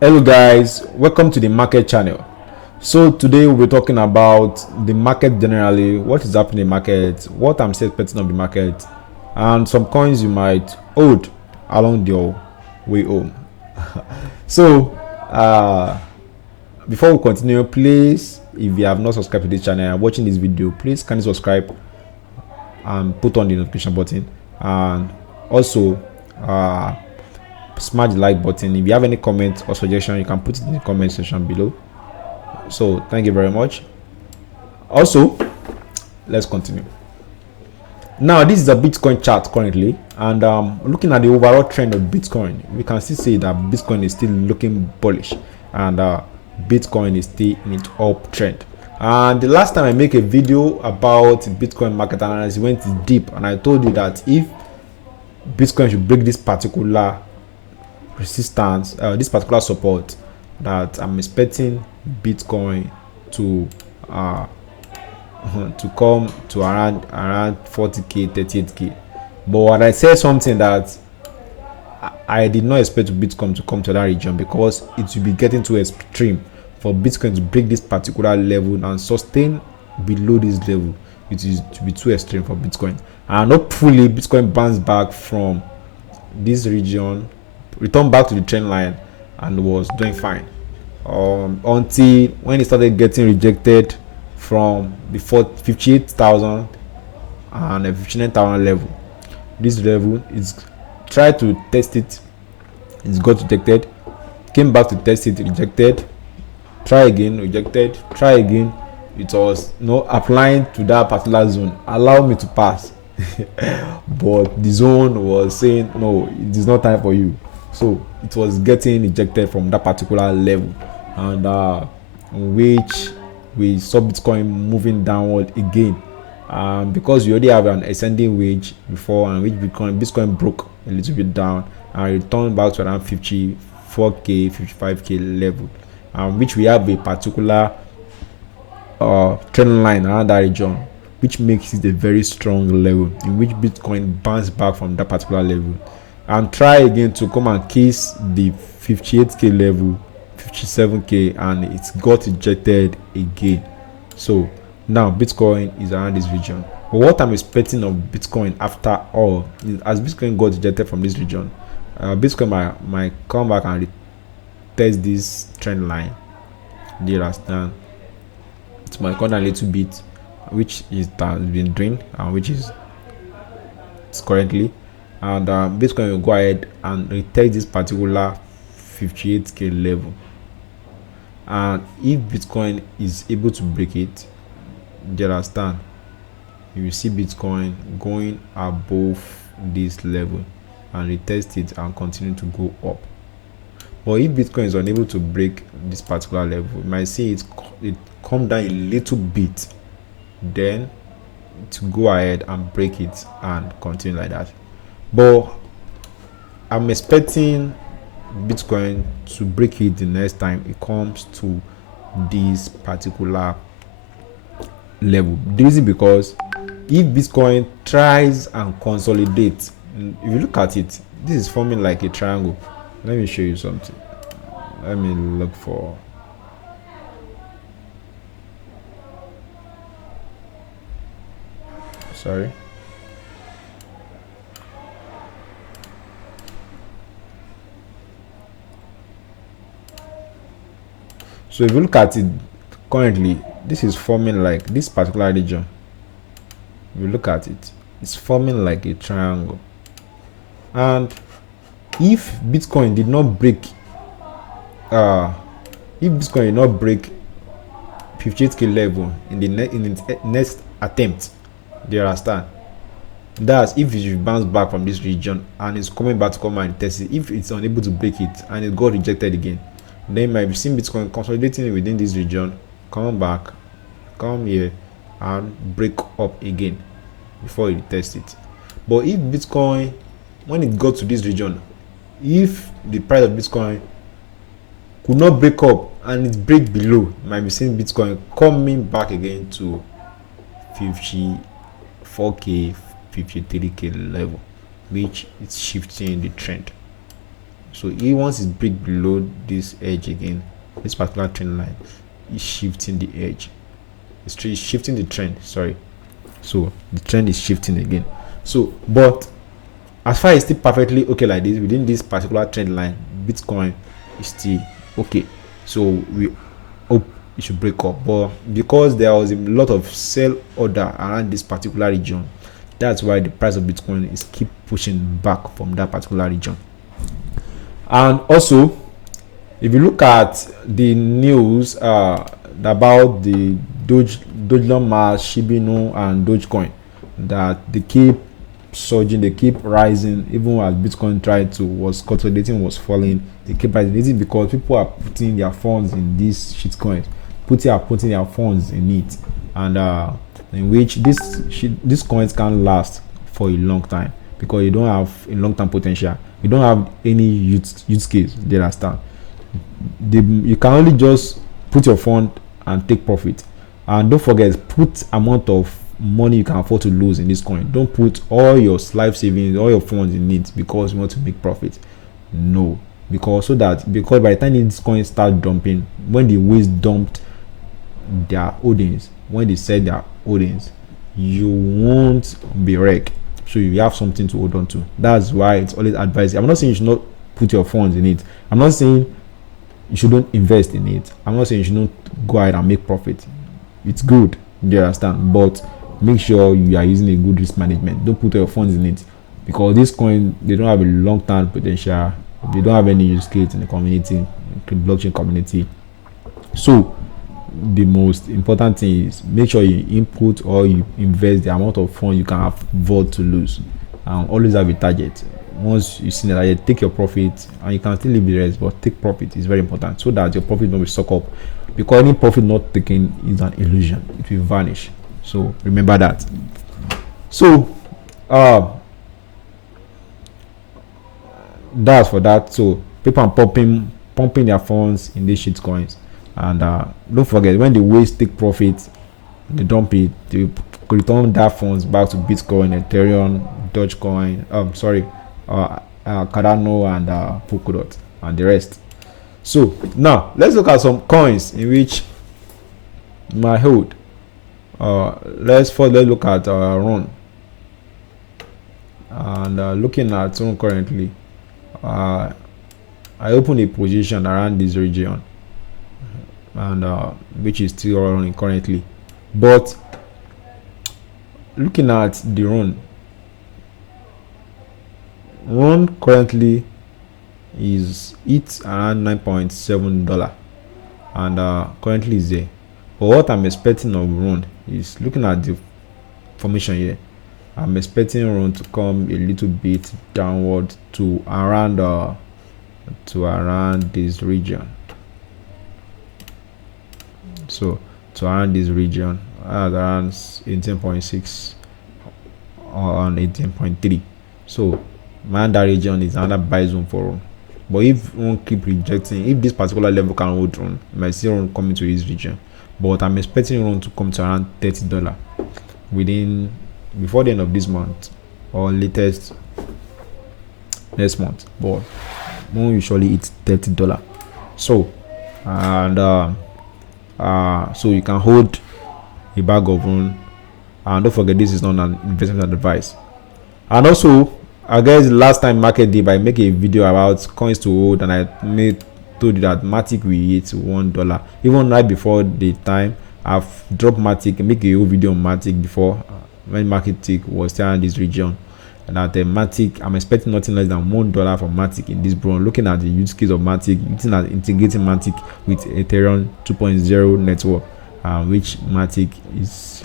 Hello guys, welcome to the market channel. So today we'll be talking about the market generally, what is happening in the market, what I'm expecting of the market, and some coins you might hold along your way home. So before we continue, please, if you have not subscribed to this channel and watching this video, please kindly subscribe and put on the notification button, and also smash the like button. If you have any comments or suggestion, you can put it in the comment section below. So thank you very much. Also, let's continue. Now this is a Bitcoin chart currently, and looking at the overall trend of Bitcoin, we can still say that Bitcoin is still looking bullish, and Bitcoin is still in its uptrend. And the last time I make a video about Bitcoin market analysis, went deep, and I told you that if Bitcoin should break this particular resistance, this particular support, that I'm expecting Bitcoin to come to around 40k, 38k. But when I said something that I did not expect Bitcoin to come to that region, because it will be getting too extreme for Bitcoin to break this particular level and sustain below this level. It is to be too extreme for Bitcoin, and hopefully Bitcoin bounce back from this region, return back to the trend line, and was doing fine until when it started getting rejected from the 58,000 and 59,000 level. This level is tried to test it, it got rejected, came back to test it, rejected, try again, rejected, try again. It was applying to that particular zone, allow me to pass. But the zone was saying no, it is not time for you. So it was getting ejected from that particular level, and which we saw Bitcoin moving downward again, because we already have an ascending wedge before, and which Bitcoin broke a little bit down and returned back to around 54k, 55k level, which we have a particular trend line around that region, which makes it a very strong level in which Bitcoin bounced back from that particular level and try again to come and kiss the 58k level, 57k, and it got ejected again. So now Bitcoin is around this region. But what I'm expecting of Bitcoin after all is, as Bitcoin got ejected from this region, Bitcoin might come back and retest this trend line. Do you understand? It might come down a little bit, which is that has been doing, and which is currently, and Bitcoin will go ahead and retest this particular 58k level. And if Bitcoin is able to break it, you understand, you will see Bitcoin going above this level and retest it and continue to go up. But if Bitcoin is unable to break this particular level, you might see it come down a little bit, then to go ahead and break it and continue like that. But I'm expecting Bitcoin to break it the next time it comes to this particular level. The reason because if Bitcoin tries and consolidates, if you look at it, this is forming like a triangle. Let me show you something. Let me look for, sorry. So if you look at it currently, this is forming like this particular region. If you look at it, it's forming like a triangle. And if Bitcoin did not break, if Bitcoin did not break 58k level in the next attempt, do you understand? That's if it bounce back from this region and it's coming back to come and test it. If it's unable to break it and it got rejected again, then you might be seeing Bitcoin consolidating within this region, come back, come here, and break up again before it tests it. But if Bitcoin, when it got to this region, if the price of Bitcoin could not break up and it break below, you might be seeing Bitcoin coming back again to 54k, 53k level, which is shifting the trend. So once it break below this edge again, this particular trend line is shifting the edge. It's shifting the trend, sorry. So the trend is shifting again. So but as far as still perfectly okay like this within this particular trend line, Bitcoin is still okay. So we hope it should break up, but because there was a lot of sell order around this particular region, that's why the price of Bitcoin is keep pushing back from that particular region. And also, if you look at the news about the Dogelon, Shiba Inu, and Dogecoin, that they keep surging, they keep rising, even as Bitcoin was consolidating, was falling, they keep rising. This is because people are putting their funds in these shitcoins, putting their funds in it, and in which these coins can last for a long time because you don't have a long-term potential, you don't have any use case. They understand. You can only just put your fund and take profit. And don't forget, put amount of money you can afford to lose in this coin. Don't put all your life savings, all your funds in it because you want to make profit. No, because by the time these coins start dumping, when the waste dumped their holdings, when they sell their holdings, you won't be wrecked. So you have something to hold on to. That's why it's always advised. I'm not saying you should not put your funds in it. I'm not saying you shouldn't invest in it. I'm not saying you shouldn't go ahead and make profit. It's good, you understand, but make sure you are using a good risk management. Don't put your funds in it because this coin, they don't have a long-term potential. They don't have any use case in the community, the blockchain community. So the most important thing is make sure you input or you invest the amount of funds you can afford to lose, and always have a target. Once you see that target, take your profit, and you can still leave the rest, but take profit is very important so that your profit don't be sucked up, because any profit not taken is an illusion. It will vanish. So remember that. So that's for that. So people are pumping their funds in these shit coins, and don't forget, when the waste take profit, they dump it, they return that funds back to Bitcoin, Ethereum, Dogecoin, Cardano, and Polkadot, and the rest. So now let's look at some coins in which my hold. Let's look at RON, and looking at RON currently, I opened a position around this region, and which is still running currently. But looking at the RON currently is around $9.7, and currently is there. But what I'm expecting of RON is, looking at the formation here, I'm expecting RON to come a little bit downward to around this region. So to around this region, around 18.6 or 18.3. So man, that region is another buy zone for RON. But if RON keep rejecting, if this particular level can hold RON, you might see RON coming to this region. But I'm expecting RON to come to around $30 before the end of this month, or latest next month. But RON usually it's $30. So so you can hold a bag of RON, and don't forget, this is not an investment advice. And also, I guess last time market dip, I make a video about coins to hold, and I told you that MATIC will hit $1. Even right before the time, I've dropped MATIC, make a whole video on MATIC before, when market tick was still in this region. And at the MATIC, I'm expecting nothing less than $1 for MATIC in this bro. Looking at the use case of MATIC, integrating MATIC with Ethereum 2.0 network, which MATIC is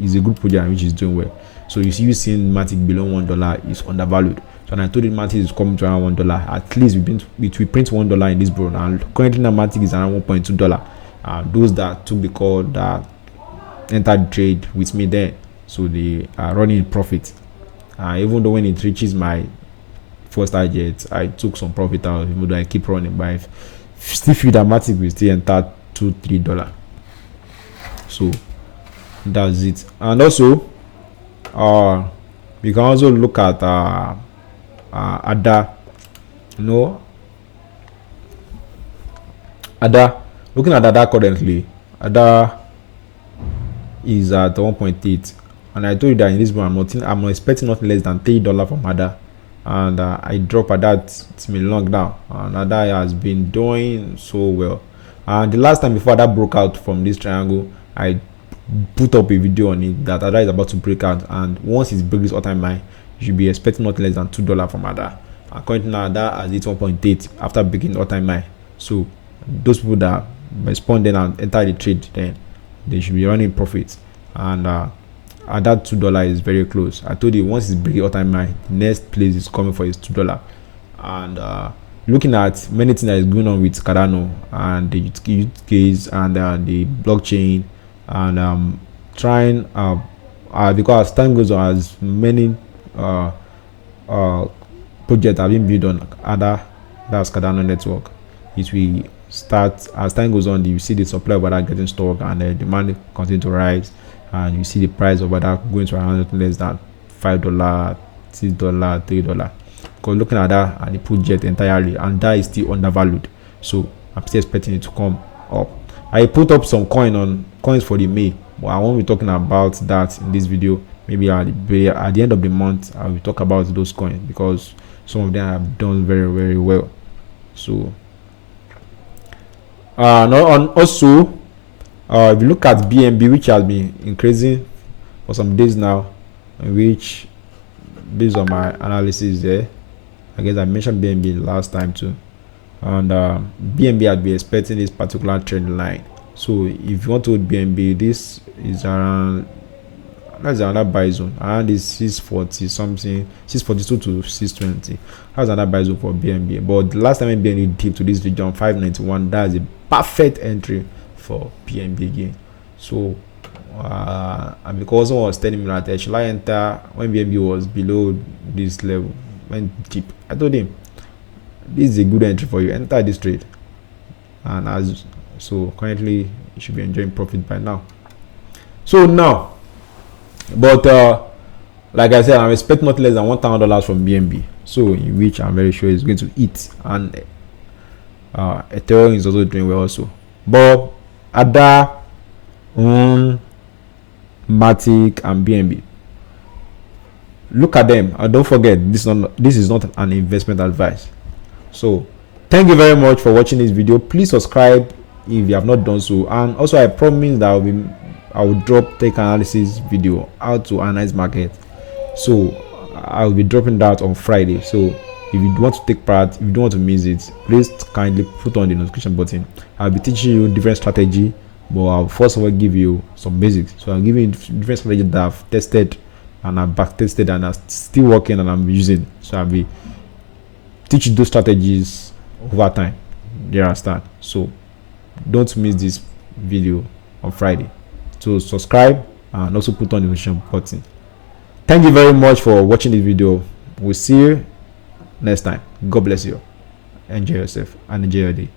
is a good project which is doing well. So you seeing MATIC below $1 is undervalued. So when I told you MATIC is coming to around $1, at least we print $1 in this bro. And currently now MATIC is around $1.2. Those that took the call, that entered the trade with me there, so they are running profit. Even though when it reaches my first target, I took some profit out, even though I keep running. But I still feel that MATIC will still enter $2-3. So that's it. And also, we can also look at ADA You know, Ada, looking at Ada currently, Ada is at 1.8, and I told you that in this one I'm expecting nothing less than $3 from Ada, and I drop Ada. It's been long now, and Ada has been doing so well. And the last time before Ada broke out from this triangle, I put up a video on it that Ada is about to break out, and once it breaks all-time high, you should be expecting nothing less than $2 from Ada. According to now, Ada has hit 1.8 after breaking all-time high. So those people that respond then and enter the trade, then they should be running profits. And at that $2 is very close. I told you, once it's breaking all-time high, the next place is coming for is $2. And looking at many things that is going on with Cardano and the use case and the blockchain, and trying because as time goes on, as many projects have been built on that's Cardano network, it will start as time goes on. You see the supply of that getting stock, and the demand continue to rise, and you see the price of that going to around less than $5, $6, $3. Because looking at that and the project entirely, and that is still undervalued, so I'm still expecting it to come up. I put up some coins for the May, but I won't be talking about that in this video. Maybe at the end of the month I will talk about those coins, because some of them have done very, very well. So also if you look at BNB, which has been increasing for some days now, which based on my analysis there, I guess I mentioned BNB last time too, and BNB had been expecting this particular trend line. So if you want to hold BNB, this is around, that's another buy zone around this 640 something, 642 to 620. That's another buy zone for BNB. But the last time BNB dipped to this region 591, that's a perfect entry for BNB again. So and because someone was telling me that should I enter when BNB was below this level, went deep, I told him this is a good entry for you, enter this trade. And as so currently you should be enjoying profit by now. So now, but like I said, I'm expecting not less than $1,000 from BNB, so in which I'm very sure it's going to eat. And Ethereum is also doing well also. But Ada, MATIC and BNB, look at them, and don't forget this is not an investment advice. So thank you very much for watching this video. Please subscribe if you have not done so, and also I promise that I will drop tech analysis video, how to analyze market. So I will be dropping that on Friday. So if you want to take part, if you don't want to miss it, please kindly put on the notification button. I'll be teaching you different strategy, but I'll first of all give you some basics. So I'll give you different strategy that I've tested and I've back tested and are still working and I'm using. So I'll be teaching those strategies over time. You understand? So don't miss this video on Friday. So subscribe and also put on the notification button. Thank you very much for watching this video. We'll see you next time. God bless you. Enjoy yourself and enjoy your day.